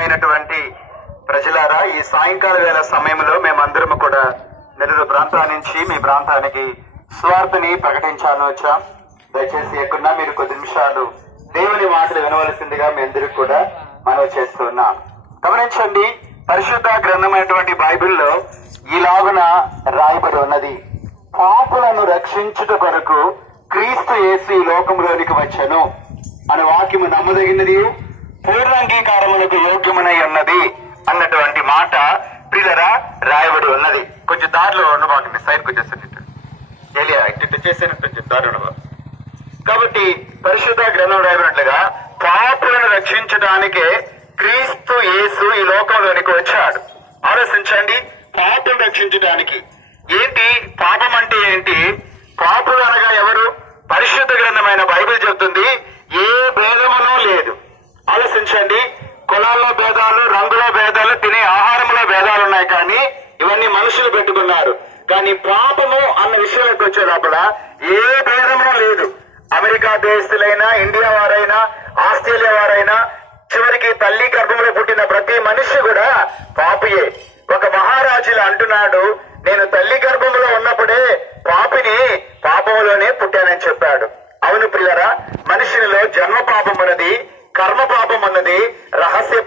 ప్రియమైనటువంటి ప్రజలారా, ఈ సాయంకాల వేళ సమయంలో మేమందరం కూడా నెల్లూరు ప్రాంతాల నుంచి మీ ప్రాంతానికి స్వార్థని ప్రకటించాలని వచ్చాం. దయచేసి ఎక్కడున్నా మీరు కొద్ది నిమిషాలు దేవుని మాటలు వినవలసిందిగా మీ అందరికి కూడా మనవి చేస్తున్నాం. గమనించండి, పరిశుద్ధ గ్రంథమైనటువంటి బైబిల్లో ఈలాగున రాయబడి ఉన్నది: పాపులను రక్షించుట కొరకు క్రీస్తు యేసు ఈ లోకంలోనికి వచ్చెను అనే వాక్యము నమ్మదగినది, పూర్ణాంగీకారములకు యోగ్యమునై ఉన్నది అన్నటువంటి మాట ప్రియులరా రాయబడి ఉన్నది. కొంచెం దారిలో ఉండబాకండి, సైడ్కి వచ్చేసినట్టు ఏలియా ఇటు చేసినట్టు దారి ఉండబా. కాబట్టి పరిశుద్ధ గ్రంథం రాయబడినట్లుగా పాపులను రక్షించడానికే క్రీస్తు యేసు ఈ లోకంలోనికి వచ్చాడు. ఆలోచించండి, పాపులను రక్షించడానికి. ఏంటి పాపం అంటే ఏంటి? పాపులు అనగా ఎవరు? పరిశుద్ధ గ్రంథమైన బైబిల్ చెబుతుంది ఏ భేదమునూ లేదు. ఆలోచించండి, కులాల్లో భేదాలు, రంగుల భేదాలు, తినే ఆహారంలో భేదాలు ఉన్నాయి, కానీ ఇవన్నీ మనుషులు పెట్టుకున్నారు. కానీ పాపము అన్న విషయాలకు వచ్చే లోపల ఏ భేదము లేదు. అమెరికా దేశస్తులైనా, ఇండియా వారైనా, ఆస్ట్రేలియా వారైనా, చివరికి తల్లి గర్భంలో పుట్టిన ప్రతి మనిషి కూడా పాపియే. ఒక మహారాజులు అంటున్నాడు, నేను తల్లి గర్భంలో ఉన్నప్పుడే పాపిని పాపములోనే పుట్టానని చెప్పాడు. అవును ప్రియులారా, మనిషిలో జన్మ పాపం ఉన్నది, కర్మ పాపం ఉన్నది, రహస్య